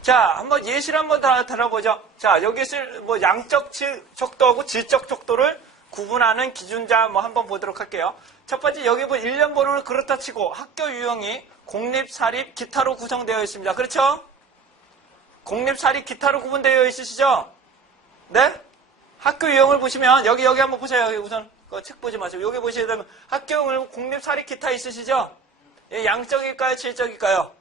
자, 한번 예시를 한번 다뤄보죠. 자, 여기 뭐 양적 척도하고 질적 척도를 구분하는 기준자 한번 보도록 할게요. 첫 번째, 여기 1년 번호는 그렇다 치고 학교 유형이 공립, 사립, 기타로 구성되어 있습니다. 그렇죠? 공립, 사립, 기타로 구분되어 있으시죠? 네? 학교 유형을 보시면, 여기 한번 보세요. 여기 우선 책 보지 마시고. 여기 보시게 되면 학교 유형을 공립, 사립, 기타 있으시죠? 양적일까요? 질적일까요?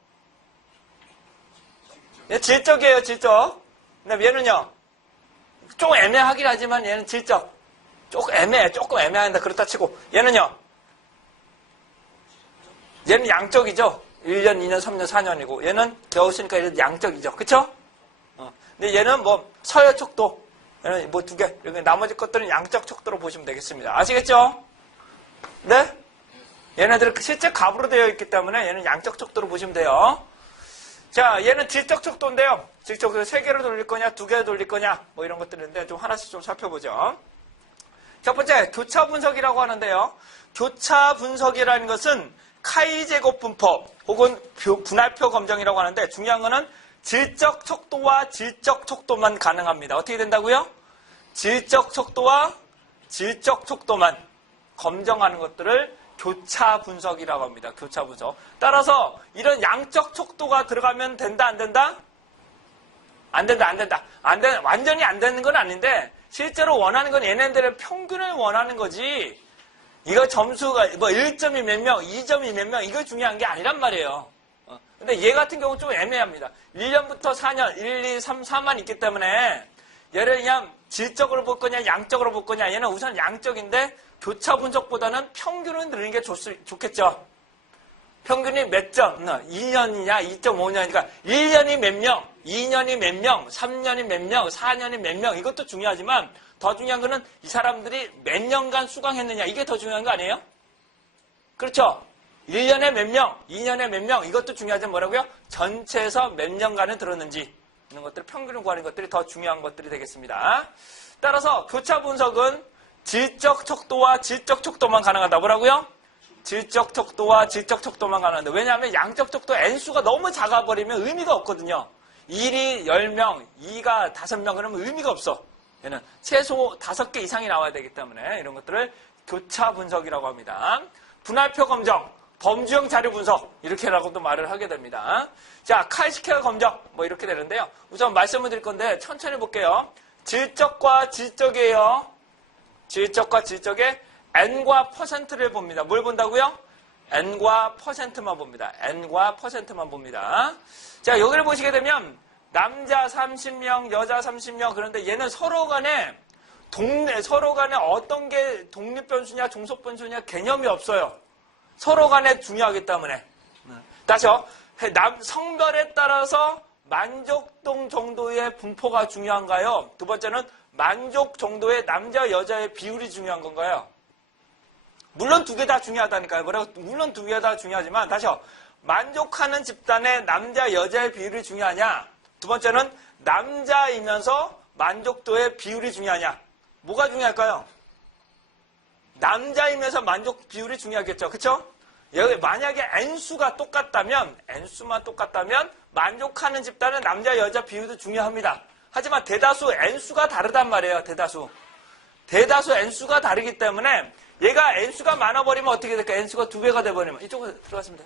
예, 질적이에요, 질적. 근데 얘는요, 조금 애매하긴 하지만 얘는 질적. 조금 애매한데 그렇다 치고. 얘는요, 얘는 양적이죠. 1년, 2년, 3년, 4년이고. 얘는 겨우시니까 얘는 양적이죠. 그쵸? 근데 얘는 서열 척도. 얘는 두 개. 나머지 것들은 양적 척도로 보시면 되겠습니다. 아시겠죠? 네? 얘네들은 실제 값으로 되어 있기 때문에 얘는 양적 척도로 보시면 돼요. 자, 얘는 질적 척도인데요. 질적 척도 3개로 돌릴 거냐, 2개로 돌릴 거냐, 이런 것들인데 좀 하나씩 좀 살펴보죠. 첫 번째, 교차 분석이라고 하는데요. 교차 분석이라는 것은 카이 제곱 분법 혹은 분할표 검정이라고 하는데 중요한 거는 질적 척도와 질적 척도만 가능합니다. 어떻게 된다고요? 질적 척도와 질적 척도만 검정하는 것들을 교차 분석이라고 합니다. 교차 분석. 따라서 이런 양적 척도가 들어가면 된다, 안 된다? 안 된다. 완전히 안 되는 건 아닌데 실제로 원하는 건 얘네들의 평균을 원하는 거지. 이거 점수가 1점이 몇 명, 2점이 몇 명, 이거 중요한 게 아니란 말이에요. 근데 얘 같은 경우는 좀 애매합니다. 1년부터 4년, 1, 2, 3, 4만 있기 때문에 얘를 그냥 질적으로 볼 거냐, 양적으로 볼 거냐. 얘는 우선 양적인데 교차 분석보다는 평균을 늘리는 게 좋겠죠. 평균이 몇 점? 2년이냐, 2.5년이니까 1년이 몇 명, 2년이 몇 명, 3년이 몇 명, 4년이 몇 명. 이것도 중요하지만 더 중요한 거는 이 사람들이 몇 년간 수강했느냐. 이게 더 중요한 거 아니에요? 그렇죠? 1년에 몇 명, 2년에 몇 명. 이것도 중요하지만 뭐라고요? 전체에서 몇 년간을 들었는지. 이런 것들, 평균을 구하는 것들이 더 중요한 것들이 되겠습니다. 따라서 교차 분석은 질적 척도와 질적 척도만 가능하다. 뭐라고요? 질적 척도와 질적 척도만 가능한데 왜냐하면 양적 척도 N수가 너무 작아버리면 의미가 없거든요. 1이 10명, 2가 5명 그러면 의미가 없어. 얘는 최소 5개 이상이 나와야 되기 때문에 이런 것들을 교차 분석이라고 합니다. 분할표 검정, 범주형 자료 분석 이렇게라고도 말을 하게 됩니다. 자, 카이스케어 검정 이렇게 되는데요. 우선 말씀을 드릴 건데 천천히 볼게요. 질적과 질적이에요. 질적과 질적의 N과 %를 봅니다. 뭘 본다고요? N과 %만 봅니다. N과 %만 봅니다. 자, 여기를 보시게 되면 남자 30명, 여자 30명 그런데 얘는 서로 간에 어떤 게 독립변수냐 종속변수냐 개념이 없어요. 서로 간에 중요하기 때문에. 다시요. 성별에 따라서 만족도 정도의 분포가 중요한가요? 두 번째는 만족 정도의 남자, 여자의 비율이 중요한 건가요? 물론 2개 다 중요하다니까요. 물론 2개 다 중요하지만 다시요. 만족하는 집단의 남자, 여자의 비율이 중요하냐? 두 번째는 남자이면서 만족도의 비율이 중요하냐? 뭐가 중요할까요? 남자이면서 만족 비율이 중요하겠죠. 그쵸? 여기 만약에 N수가 똑같다면, N수만 똑같다면 만족하는 집단은 남자, 여자 비율도 중요합니다. 하지만 대다수 N수가 다르단 말이에요. 대다수 N수가 다르기 때문에 얘가 N수가 많아버리면 어떻게 될까요? N수가 2배가 돼버리면 이쪽으로 들어갔습니다.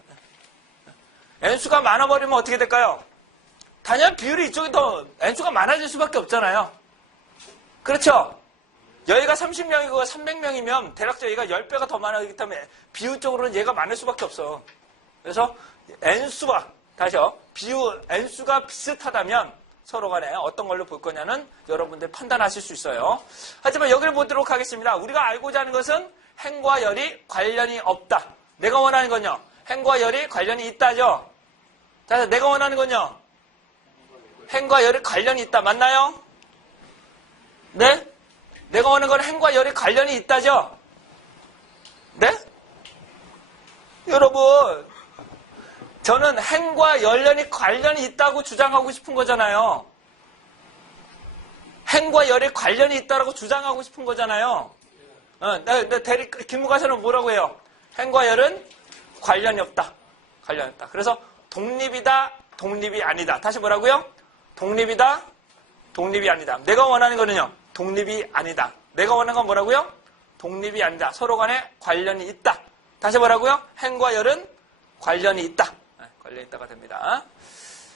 N수가 많아버리면 어떻게 될까요? 단연 비율이 이쪽이 더 N수가 많아질 수밖에 없잖아요. 그렇죠? 여기가 30명이고 300명이면 대략적으로 얘가 10배가 더 많아지기 때문에 비율적으로는 얘가 많을 수밖에 없어. 그래서 N수와 다시요. N수가 비슷하다면 서로 간에 어떤 걸로 볼 거냐는 여러분들 판단하실 수 있어요. 하지만 여기를 보도록 하겠습니다. 우리가 알고자 하는 것은 행과 열이 관련이 없다. 내가 원하는 건요. 행과 열이 관련이 있다죠. 자, 내가 원하는 건요. 행과 열이 관련이 있다. 맞나요? 네? 내가 원하는 건 행과 열이 관련이 있다죠? 네? 여러분, 저는 행과 열연이 관련이 있다고 주장하고 싶은 거잖아요. 행과 열이 관련이 있다고 주장하고 싶은 거잖아요. 김무가서는 뭐라고 해요? 행과 열은 관련이 없다. 그래서 독립이다, 독립이 아니다. 다시 뭐라고요? 독립이다, 독립이 아니다. 내가 원하는 거는요, 독립이 아니다. 내가 원하는 건 뭐라고요? 독립이 아니다. 서로 간에 관련이 있다. 다시 뭐라고요? 행과 열은 관련이 있다. 관련이 있다가 됩니다.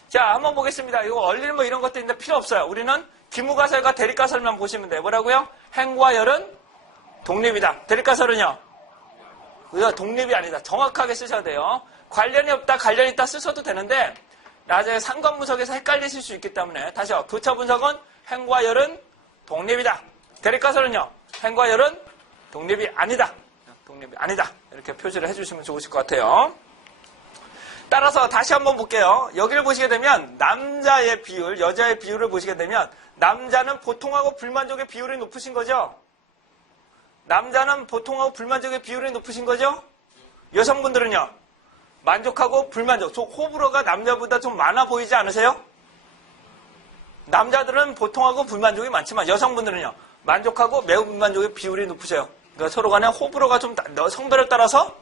자, 한번 보겠습니다. 이거 얼릴 뭐 이런 것도 있는데 필요 없어요. 우리는 기무가설과 대립가설만 보시면 돼요. 뭐라고요? 행과 열은 독립이다. 대립가설은요? 독립이 아니다. 정확하게 쓰셔야 돼요. 관련이 없다, 관련이 있다 쓰셔도 되는데 나중에 상관 분석에서 헷갈리실 수 있기 때문에 다시요. 교차 분석은 행과 열은 독립이다. 대립가설은요. 행과 열은 독립이 아니다. 독립이 아니다. 이렇게 표시를 해주시면 좋으실 것 같아요. 따라서 다시 한번 볼게요. 여기를 보시게 되면 남자의 비율, 여자의 비율을 보시게 되면 남자는 보통하고 불만족의 비율이 높으신 거죠? 남자는 보통하고 불만족의 비율이 높으신 거죠? 여성분들은요? 만족하고 불만족. 호불호가 남자보다 좀 많아 보이지 않으세요? 남자들은 보통하고 불만족이 많지만 여성분들은요? 만족하고 매우 불만족의 비율이 높으세요. 그러니까 서로 간에 호불호가 좀 성별에 따라서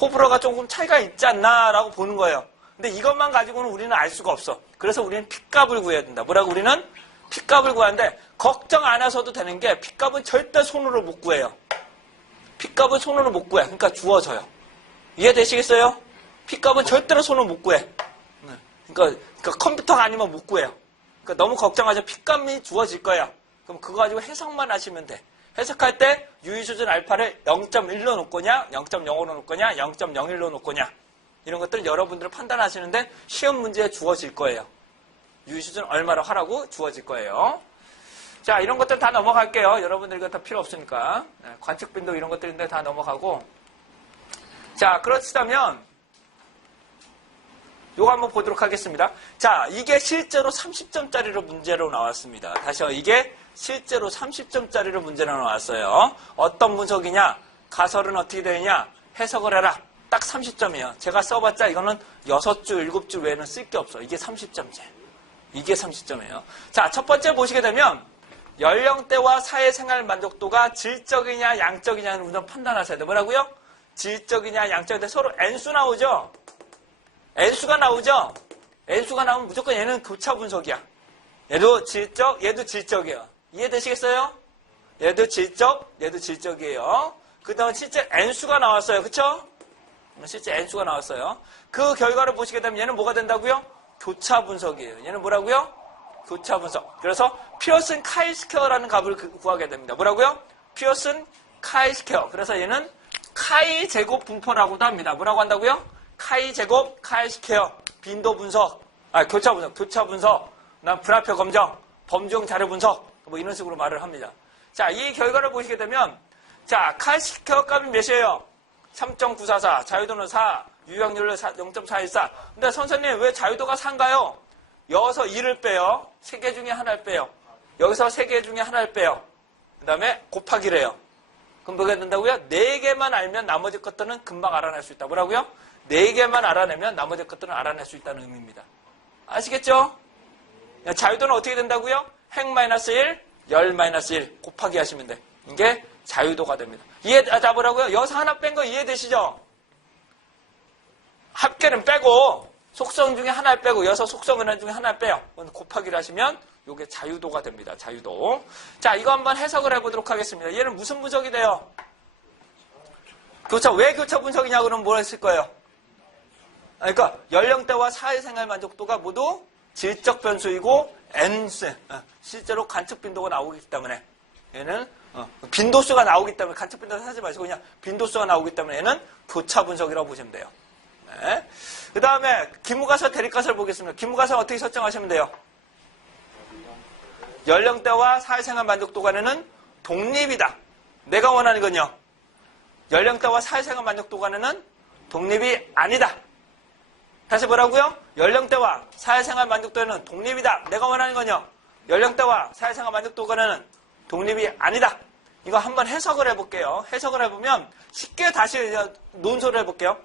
호불호가 조금 차이가 있지 않나라고 보는 거예요. 근데 이것만 가지고는 우리는 알 수가 없어. 그래서 우리는 핏값을 구해야 된다. 뭐라고? 우리는 핏값을 구하는데 걱정 안 하셔도 되는 게 핏값은 절대 손으로 못 구해요. 핏값은 손으로 못 구해. 그러니까 주어져요. 이해되시겠어요? 핏값은 절대로 손으로 못 구해. 그러니까 컴퓨터가 아니면 못 구해요. 그러니까 너무 걱정하죠. 핏값이 주어질 거야. 그럼 그거 가지고 해석만 하시면 돼. 해석할 때 유의수준 알파를 0.1로 놓고냐, 0.05로 놓고냐, 0.01로 놓고냐 이런 것들은 여러분들은 판단하시는데 시험 문제에 주어질 거예요. 유의수준 얼마로 하라고 주어질 거예요. 자, 이런 것들 다 넘어갈게요. 여러분들 이거 다 필요 없으니까. 관측빈도 이런 것들인데 다 넘어가고. 자, 그렇다면 요거 한번 보도록 하겠습니다. 자, 이게 실제로 30점짜리로 문제로 나왔습니다. 다시요. 이게 실제로 30점짜리로 문제로 나왔어요. 어떤 분석이냐? 가설은 어떻게 되느냐? 해석을 해라. 딱 30점이에요. 제가 써봤자 이거는 6줄, 7줄 외에는 쓸 게 없어. 이게 30점제. 이게 30점이에요. 자, 첫 번째 보시게 되면 연령대와 사회생활 만족도가 질적이냐 양적이냐는 우선 판단하셔야 돼요. 뭐라고요? 질적이냐 양적인데 서로 N수 나오죠? N수가 나오죠? N수가 나오면 무조건 얘는 교차 분석이야. 얘도 질적, 얘도 질적이에요. 이해되시겠어요? 얘도 질적, 얘도 질적이에요. 그 다음에 실제 N수가 나왔어요. 그쵸? 실제 N수가 나왔어요. 그 결과를 보시게 되면 얘는 뭐가 된다고요? 교차 분석이에요. 얘는 뭐라고요? 교차 분석. 그래서 피어슨 카이 스퀘어라는 값을 구하게 됩니다. 뭐라고요? 피어슨 카이 스퀘어. 그래서 얘는 카이 제곱 분포라고도 합니다. 뭐라고 한다고요? 카이 제곱 카이 스퀘어. 빈도 분석. 교차 분석. 교차 분석. 그다음 분할표 검정. 범주형 자료 분석. 뭐 이런 식으로 말을 합니다. 자, 이 결과를 보시게 되면 자, 카이 스퀘어 값이 몇이에요? 3.944. 자유도는 4. 유효확률은 0.414. 근데 선생님 왜 자유도가 4인가요? 여기서 2를 빼요. 3개 중에 하나를 빼요. 여기서 3개 중에 하나를 빼요. 그 다음에 곱하기래요. 그럼 뭐가 된다고요? 4개만 알면 나머지 것들은 금방 알아낼 수 있다. 뭐라고요? 4개만 알아내면 나머지 것들은 알아낼 수 있다는 의미입니다. 아시겠죠? 자유도는 어떻게 된다고요? 행-1, 열-1 곱하기 하시면 돼. 이게 자유도가 됩니다. 뭐라고요? 여기서 하나 뺀 거 이해되시죠? 합계는 빼고 속성 중에 하나를 빼고 여섯 속성은 중에 하나를 빼요. 곱하기를 하시면 이게 자유도가 됩니다. 자유도. 자, 이거 한번 해석을 해보도록 하겠습니다. 얘는 무슨 분석이 돼요? 교차. 왜 교차 분석이냐 그러면 뭘 했을 거예요? 그러니까 연령대와 사회생활 만족도가 모두 질적 변수이고 N수. 실제로 관측 빈도가 나오기 때문에 얘는 빈도수가 나오기 때문에 관측 빈도를 하지 마시고 그냥 빈도수가 나오기 때문에 얘는 교차 분석이라고 보시면 돼요. 네. 그 다음에 기무가설, 대립가설 보겠습니다. 기무가설 어떻게 설정하시면 돼요? 연령대와 사회생활 만족도 간에는 독립이다. 내가 원하는 건요. 연령대와 사회생활 만족도 간에는 독립이 아니다. 다시 뭐라고요? 연령대와 사회생활 만족도에는 독립이다. 내가 원하는 건요. 연령대와 사회생활 만족도 간에는 독립이 아니다. 이거 한번 해석을 해볼게요. 해석을 해보면 쉽게 다시 논소를 해볼게요.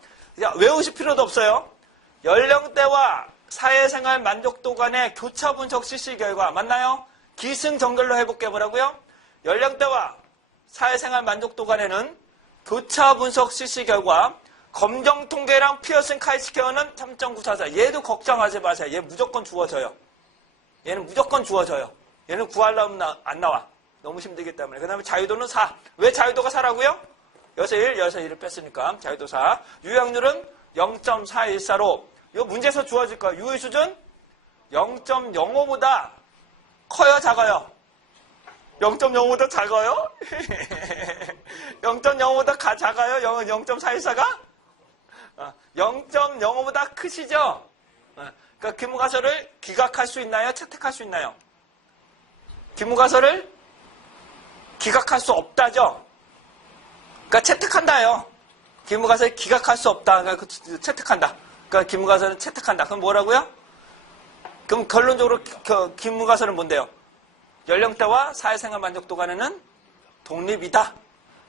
외우실 필요도 없어요. 연령대와 사회생활 만족도 간의 교차 분석 실시 결과 맞나요? 기승전결로 해볼게요. 뭐라고요? 연령대와 사회생활 만족도 간에는 교차 분석 실시 결과 검정 통계랑 피어슨 카이스케어는 3.944. 얘도 걱정하지 마세요. 얘 무조건 주어져요. 얘는 무조건 주어져요. 얘는 구하려면 안 나와. 너무 힘들기 때문에. 그 다음에 자유도는 4. 왜 자유도가 4라고요? 여기서 1, 여기서 1을 뺐으니까 자유도 4. 유효확률은 0.414로 이 문제에서 주어질 거예요. 유효 수준 0.05보다 커요, 작아요? 0.05보다 작아요? 0.05보다 작아요? 0.414가? 0.05보다 크시죠? 그러니까 기무가설을 기각할 수 있나요? 채택할 수 있나요? 기무가설을 기각할 수 없다죠? 그러니까 채택한다요. 기무가설을 기각할 수 없다. 그러니까 채택한다. 그러니까 기무가설은 채택한다. 그럼 뭐라고요? 그럼 결론적으로 기무가설은 뭔데요? 연령대와 사회생활 만족도 간에는 독립이다.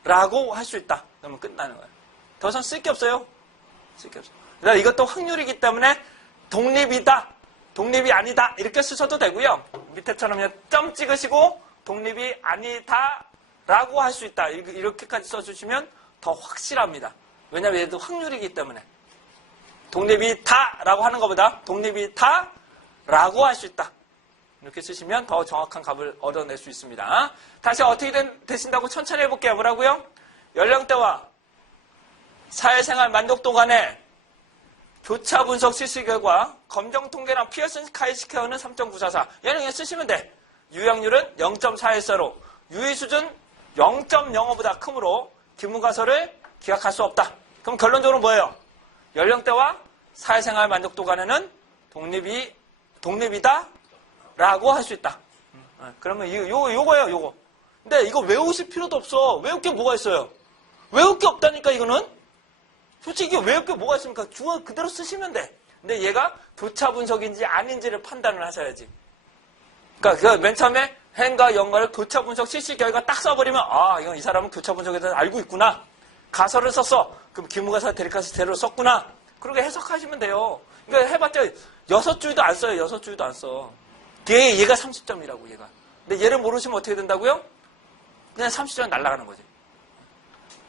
라고 할 수 있다. 그러면 끝나는 거예요. 더 이상 쓸 게 없어요. 쓸 게 없어요. 그다음에 이것도 확률이기 때문에 독립이다. 독립이 아니다. 이렇게 쓰셔도 되고요. 밑에처럼 그냥 점 찍으시고 독립이 아니다. 라고 할 수 있다. 이렇게까지 써주시면 더 확실합니다. 왜냐하면 얘도 확률이기 때문에. 독립이 다 라고 하는 것보다 독립이 다 라고 할 수 있다. 이렇게 쓰시면 더 정확한 값을 얻어낼 수 있습니다. 다시 어떻게 되신다고 천천히 해볼게요. 뭐라고요? 연령대와 사회생활 만족도 간의 교차 분석 실시 결과 검정 통계랑 피어슨 카이스케어는 3.944. 얘는 그냥 쓰시면 돼. 유효확률은 0.414로 유의 수준 0.05보다 크므로 기무가설을 기각할 수 없다. 그럼 결론적으로 뭐예요? 연령대와 사회생활 만족도 간에는 독립이다 라고 할 수 있다. 그러면 요거예요, 요거. 근데 이거 외우실 필요도 없어. 외울 게 뭐가 있어요? 외울 게 없다니까, 이거는? 솔직히 외울 게 뭐가 있습니까? 주어 그대로 쓰시면 돼. 근데 얘가 교차 분석인지 아닌지를 판단을 하셔야지. 그러니까 맨 처음에 행과 연과를 교차 분석 실시 결과 딱 써버리면 이건 이 사람은 교차 분석에 대해서 알고 있구나. 가설을 썼어. 그럼 기무가설 대립가설 제대로 썼구나. 그렇게 해석하시면 돼요. 그러니까 해봤자 6줄도 안 써요. 6줄도 안 써. 얘가 30점이라고 얘가. 근데 얘를 모르시면 어떻게 된다고요? 그냥 30점 날아가는 거지.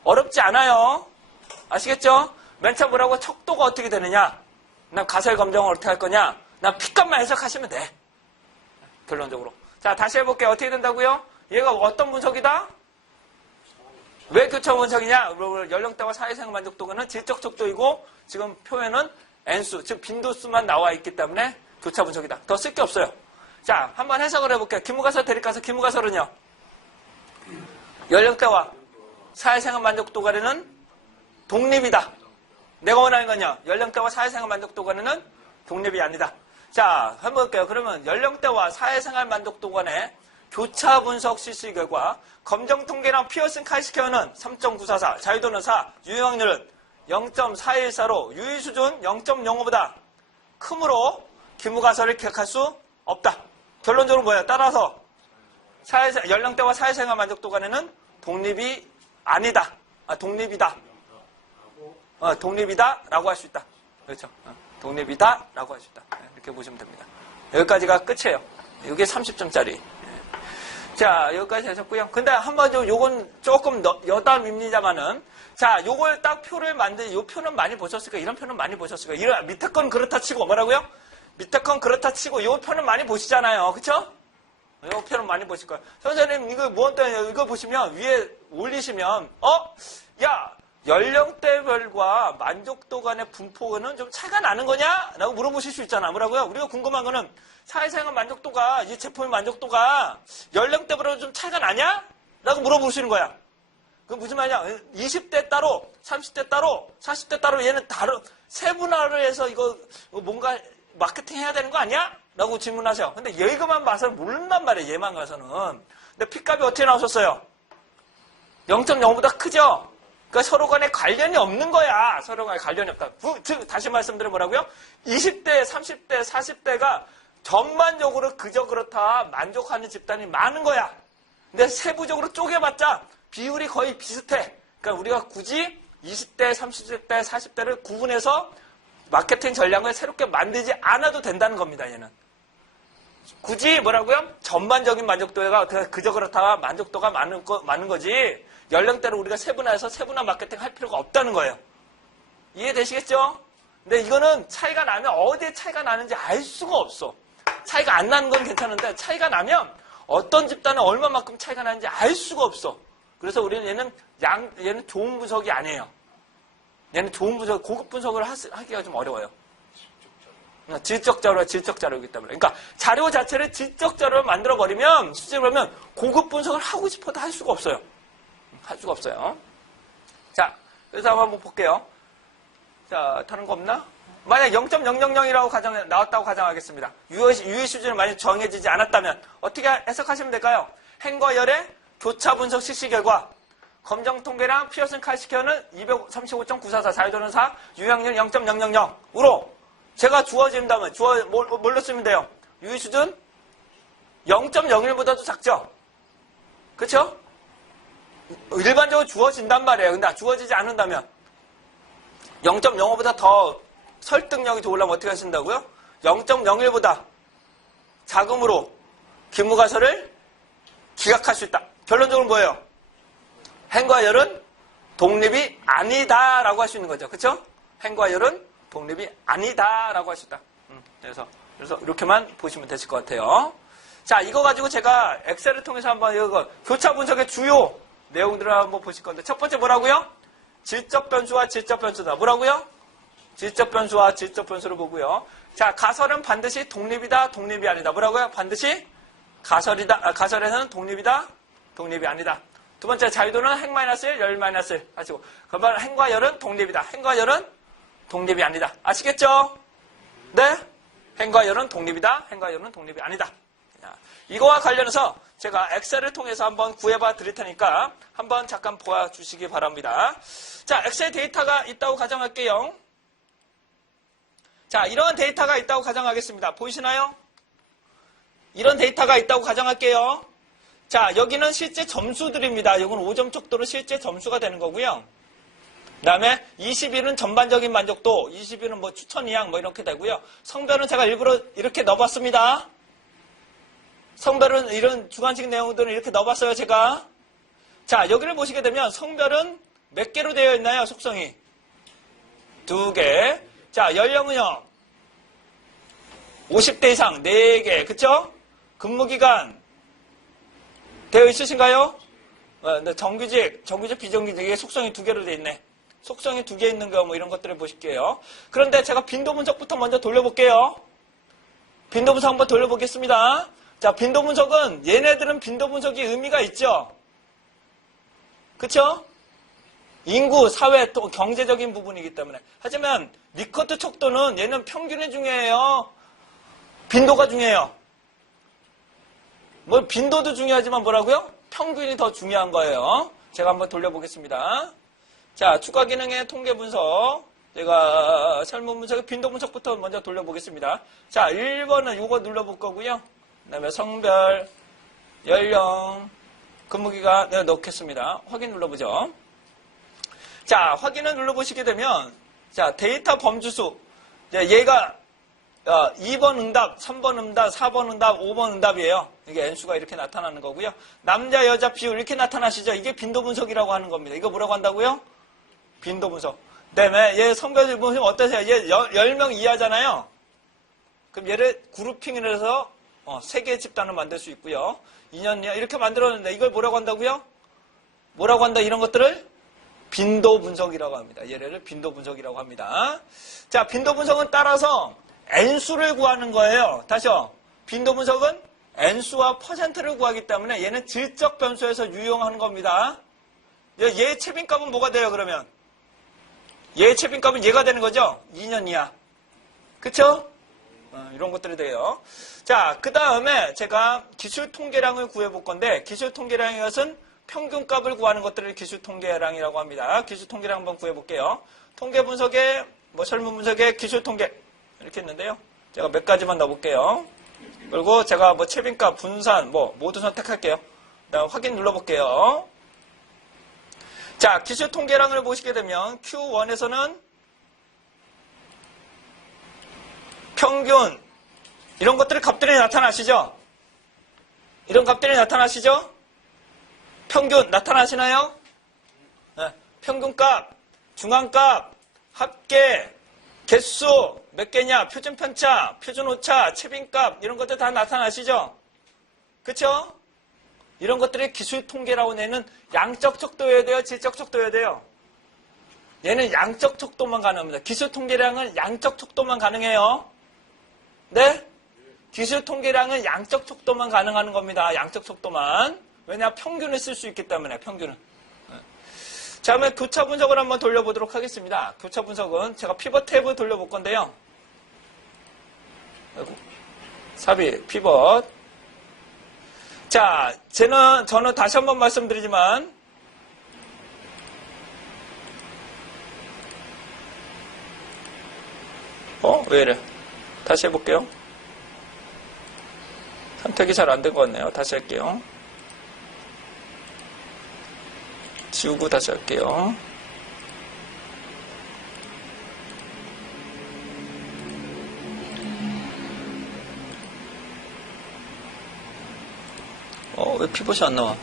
어렵지 않아요. 아시겠죠? 맨 처음 뭐라고 척도가 어떻게 되느냐? 난 가설 검정을 어떻게 할 거냐? 난 핏값만 해석하시면 돼. 결론적으로. 자, 다시 해볼게요. 어떻게 된다고요? 얘가 어떤 분석이다? 왜 교차 분석이냐? 연령대와 사회생활 만족도는 질적 척도이고 지금 표현은 N수, 즉 빈도수만 나와 있기 때문에 교차 분석이다. 더 쓸 게 없어요. 자, 한번 해석을 해볼게요. 기무가설, 대립가설, 기무가설은요. 연령대와 사회생활 만족도 간에는 독립이다. 내가 원하는 건요. 연령대와 사회생활 만족도 간에는 독립이 아니다. 자, 한번 볼게요. 그러면 연령대와 사회생활 만족도 간의 교차 분석 실시 결과 검정 통계랑 피어슨 카이스케어는 3.944, 자유도는 4, 유효확률은 0.414로 유의 수준 0.05보다 크므로 기무가설을 기각할 수 없다. 결론적으로 뭐예요? 따라서 연령대와 사회생활 만족도 간에는 독립이 아니다. 독립이다. 독립이다 라고 할 수 있다. 그렇죠? 독립이다 라고 할 수 있다. 이렇게 보시면 됩니다. 여기까지가 끝이에요. 이게 30점짜리. 자, 여기까지 하셨고요. 근데 한번 요건 조금 여담입니다만은, 자, 요걸 딱 표를 요 표는 많이 보셨을까? 이런 표는 많이 보셨을까? 이런, 밑에 건 그렇다 치고, 뭐라고요? 밑에 건 그렇다 치고, 요 표는 많이 보시잖아요. 그쵸? 요 표는 많이 보실 거예요. 선생님, 이거 보시면, 위에 올리시면, 야! 연령대별과 만족도 간의 분포는 좀 차이가 나는 거냐? 라고 물어보실 수 있잖아. 뭐라고요? 우리가 궁금한 거는 사회생활 만족도가, 이 제품의 만족도가 연령대별로 좀 차이가 나냐? 라고 물어보시는 거야. 그럼 무슨 말이냐? 20대 따로, 30대 따로, 40대 따로 얘는 다른, 세분화를 해서 이거 뭔가 마케팅 해야 되는 거 아니야? 라고 질문하세요. 근데 얘만 봐서는 모른단 말이에요. 얘만 가서는. 근데 P값이 어떻게 나오셨어요? 0.05보다 크죠? 그러니까 서로 간에 관련이 없는 거야. 서로 간에 관련이 없다. 즉, 다시 말씀드리면 뭐라고요? 20대, 30대, 40대가 전반적으로 그저 그렇다 만족하는 집단이 많은 거야. 근데 세부적으로 쪼개봤자 비율이 거의 비슷해. 그러니까 우리가 굳이 20대, 30대, 40대를 구분해서 마케팅 전략을 새롭게 만들지 않아도 된다는 겁니다. 얘는. 굳이 뭐라고요? 전반적인 만족도가 그저 그렇다 만족도가 많은 거지. 연령대를 우리가 세분화해서 세분화 마케팅 할 필요가 없다는 거예요. 이해되시겠죠? 근데 이거는 차이가 나면 어디에 차이가 나는지 알 수가 없어. 차이가 안 나는 건 괜찮은데 차이가 나면 어떤 집단은 얼마만큼 차이가 나는지 알 수가 없어. 그래서 우리는 얘는 좋은 분석이 아니에요. 얘는 좋은 분석, 고급 분석을 하기가 좀 어려워요. 질적 자료이기 때문에. 그러니까 자료 자체를 질적 자료로 만들어버리면, 실제로 그러면 고급 분석을 하고 싶어도 할 수가 없어요. 할 수가 없어요. 자, 그래서 한번 볼게요. 자, 다른 거 없나? 만약 0.000이라고 나왔다고 가정하겠습니다. 유의 수준이 만약 정해지지 않았다면 어떻게 해석하시면 될까요? 행과 열의 교차 분석 실시 결과 검정 통계랑 피어슨 칼스케어는 235.944 자유도는4 유형률 0.000으로 제가 주어진다면 뭘로 쓰면 돼요? 유의 수준 0.01보다도 작죠? 그렇죠? 일반적으로 주어진단 말이에요. 근데 주어지지 않는다면 0.05보다 더 설득력이 좋으려면 어떻게 하신다고요? 0.01보다 작음으로 기무가설을 기각할 수 있다. 결론적으로 뭐예요? 행과 열은 독립이 아니다라고 할 수 있는 거죠. 그렇죠? 행과 열은 독립이 아니다라고 할 수 있다. 그래서 이렇게만 보시면 되실 것 같아요. 자, 이거 가지고 제가 엑셀을 통해서 한번 이거 교차 분석의 주요 내용들을 한번 보실 건데 첫 번째 뭐라고요? 질적 변수와 질적 변수다. 뭐라고요? 질적 변수와 질적 변수를 보고요. 자, 가설은 반드시 독립이다, 독립이 아니다. 뭐라고요? 반드시 가설에서는 독립이다, 독립이 아니다. 두 번째, 자유도는 행 -1, 열 -1 하시고. 그러면 행과 열은 독립이다. 행과 열은 독립이 아니다. 아시겠죠? 네? 행과 열은 독립이다. 행과 열은 독립이 아니다. 이거와 관련해서 제가 엑셀을 통해서 한번 구해봐 드릴 테니까 한번 잠깐 보아주시기 바랍니다. 자, 엑셀 데이터가 있다고 가정할게요. 자, 이런 데이터가 있다고 가정하겠습니다. 보이시나요? 이런 데이터가 있다고 가정할게요. 자, 여기는 실제 점수들입니다. 이건 5점 척도로 실제 점수가 되는 거고요. 그 다음에 21은 전반적인 만족도, 21은 뭐 추천 이양 뭐 이렇게 되고요. 성별은 제가 일부러 이렇게 넣어봤습니다. 성별은 이런 주관식 내용들은 이렇게 넣어봤어요, 제가. 자, 여기를 보시게 되면 성별은 몇 개로 되어 있나요, 속성이? 2개. 자, 연령은요. 50대 이상 4개. 그쵸? 근무기간 되어 있으신가요? 정규직, 비정규직의 속성이 2개로 되어 있네. 속성이 2개 있는 거 뭐 이런 것들을 보실게요. 그런데 제가 빈도 분석부터 먼저 돌려볼게요. 빈도 분석 한번 돌려보겠습니다. 자, 빈도 분석은 얘네들은 빈도 분석이 의미가 있죠. 그쵸? 인구, 사회, 또 경제적인 부분이기 때문에. 하지만 리커트 척도는 얘는 평균이 중요해요. 빈도가 중요해요. 뭐 빈도도 중요하지만 뭐라고요? 평균이 더 중요한 거예요. 제가 한번 돌려보겠습니다. 자, 추가 기능의 통계 분석. 제가 설문 분석의 빈도 분석부터 먼저 돌려보겠습니다. 자, 1번은 이거 눌러볼 거고요. 그 다음에 성별, 연령, 근무기간 내가 넣겠습니다. 확인 눌러보죠. 자, 확인을 눌러보시게 되면, 자, 데이터 범주수. 얘가 2번 응답, 3번 응답, 4번 응답, 5번 응답이에요. 이게 N수가 이렇게 나타나는 거고요. 남자, 여자 비율 이렇게 나타나시죠? 이게 빈도 분석이라고 하는 겁니다. 이거 뭐라고 한다고요? 빈도 분석. 그 다음에 얘 성별 보시면 어떠세요? 얘 10명 이하잖아요. 그럼 얘를 그룹핑을 해서 3개의 집단을 만들 수 있고요. 2년 이하 이렇게 만들었는데 이걸 뭐라고 한다고요? 뭐라고 한다? 이런 것들을 빈도 분석이라고 합니다. 얘를 빈도 분석이라고 합니다. 자, 빈도 분석은 따라서 N수를 구하는 거예요. 다시요. 빈도 분석은 N수와 퍼센트를 구하기 때문에 얘는 질적 변수에서 유용하는 겁니다. 얘의 채빈값은 뭐가 돼요, 그러면? 얘의 채빈값은 얘가 되는 거죠? 2년 이하. 그쵸? 이런 것들이 돼요. 자, 그 다음에 제가 기술 통계량을 구해볼 건데, 기술 통계량인 것은 평균값을 구하는 것들을 기술 통계량이라고 합니다. 기술 통계량 한번 구해볼게요. 통계 분석에, 설문 분석에 기술 통계. 이렇게 했는데요. 제가 몇 가지만 넣어볼게요. 그리고 제가 채빈값, 분산, 모두 선택할게요. 그다음 확인 눌러볼게요. 자, 기술 통계량을 보시게 되면 Q1에서는 평균, 이런 것들이 값들이 나타나시죠? 이런 값들이 나타나시죠? 평균 나타나시나요? 네. 평균값, 중앙값, 합계, 개수, 몇 개냐, 표준 편차, 표준 오차, 채빈값 이런 것들 다 나타나시죠? 그쵸? 이런 것들이 기술 통계라고 내는 양적 척도여야 돼요? 질적 척도여야 돼요? 얘는 양적 척도만 가능합니다. 기술 통계량은 양적 척도만 가능해요. 네? 기술 통계량은 양적 척도만 가능한 겁니다. 양적 척도만. 왜냐? 평균을 쓸 수 있기 때문에, 평균은. 자, 그러면 교차 분석을 한번 돌려보도록 하겠습니다. 교차 분석은 제가 피벗 탭을 돌려볼 건데요. 아이고, 삽입, 피벗. 자, 저는 다시 한번 말씀드리지만, 왜 이래? 다시 해볼게요. 선택이 잘 안 된 것 같네요. 다시 할게요. 지우고 다시 할게요. 왜 피벗이 안 나와?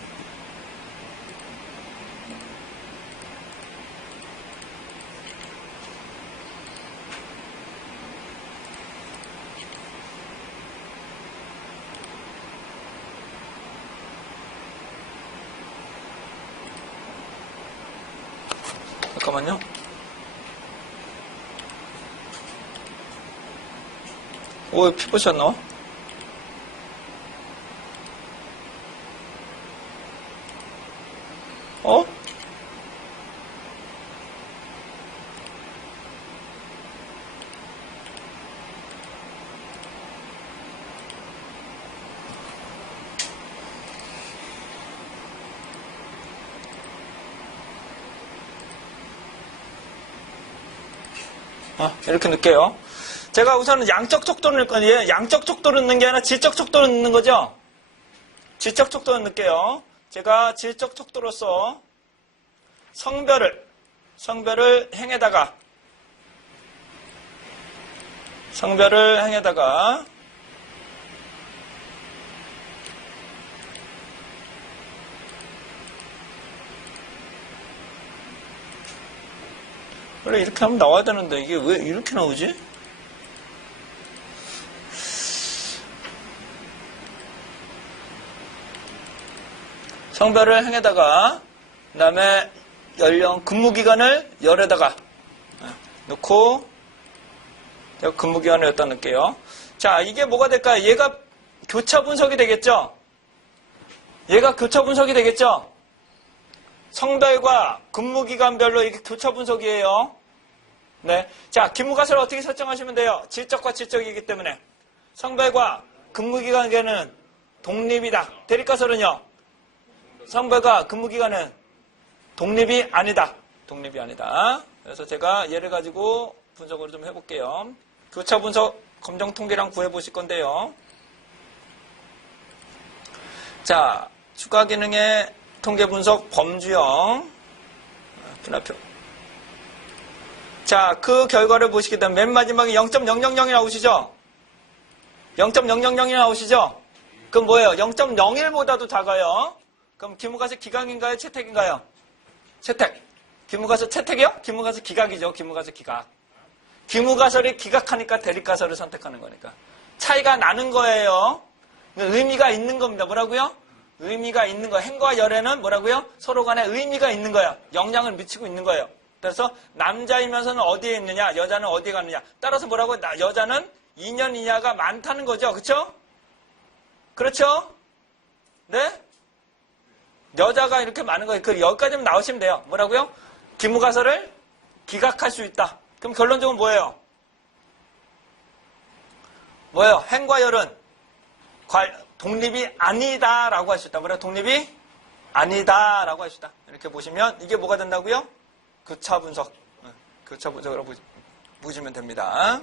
잠깐만요. 왜 피벗이 안 나와? 이렇게 넣을게요. 제가 우선은 양적 척도를 넣을 거예요. 양적 척도를 넣는 게 아니라 질적 척도를 넣는 거죠. 질적 척도를 넣을게요. 제가 질적 척도로서 성별을 행에다가 원래 이렇게 하면 나와야 되는데 이게 왜 이렇게 나오지? 성별을 행에다가 그 다음에 연령 근무기간을 열에다가 넣고 제가 근무기간을 여기다 넣을게요. 자, 이게 뭐가 될까요? 얘가 교차 분석이 되겠죠? 얘가 교차 분석이 되겠죠? 성별과 근무기간별로 이게 교차 분석이에요. 네. 자, 기무가설을 어떻게 설정하시면 돼요? 질적과 질적이기 때문에. 성별과 근무기간은 독립이다. 대립가설은요? 성별과 근무기간은 독립이 아니다. 독립이 아니다. 그래서 제가 얘를 가지고 분석을 좀 해볼게요. 교차 분석 검정 통계량 구해보실 건데요. 자, 추가 기능의 통계 분석 범주형 분할표. 자, 그 결과를 보시게 되면 맨 마지막에 0.000이 나오시죠? 0.000이 나오시죠? 그럼 뭐예요? 0.01보다도 작아요. 그럼 기무가설 기각인가요? 채택인가요? 채택. 기무가설 채택이요? 기무가설 기각이죠. 기무가설 기각. 기무가설이 기각하니까 대립가설을 선택하는 거니까. 차이가 나는 거예요. 의미가 있는 겁니다. 뭐라고요? 의미가 있는 거. 행과 열에는 뭐라고요? 서로 간에 의미가 있는 거예요. 영향을 미치고 있는 거예요. 그래서 남자이면서는 어디에 있느냐, 여자는 어디에 갔느냐. 따라서 뭐라고? 여자는 2년 이하가 많다는 거죠. 그렇죠? 그렇죠? 네? 여자가 이렇게 많은 거예요. 여기까지만 나오시면 돼요. 뭐라고요? 기무가설을 기각할 수 있다. 그럼 결론적으로 뭐예요? 뭐예요? 행과 열은 독립이 아니다라고 할 수 있다. 뭐라? 독립이 아니다라고 할 수 있다. 이렇게 보시면 이게 뭐가 된다고요? 교차 분석. 교차 분석이라고 보시면 됩니다.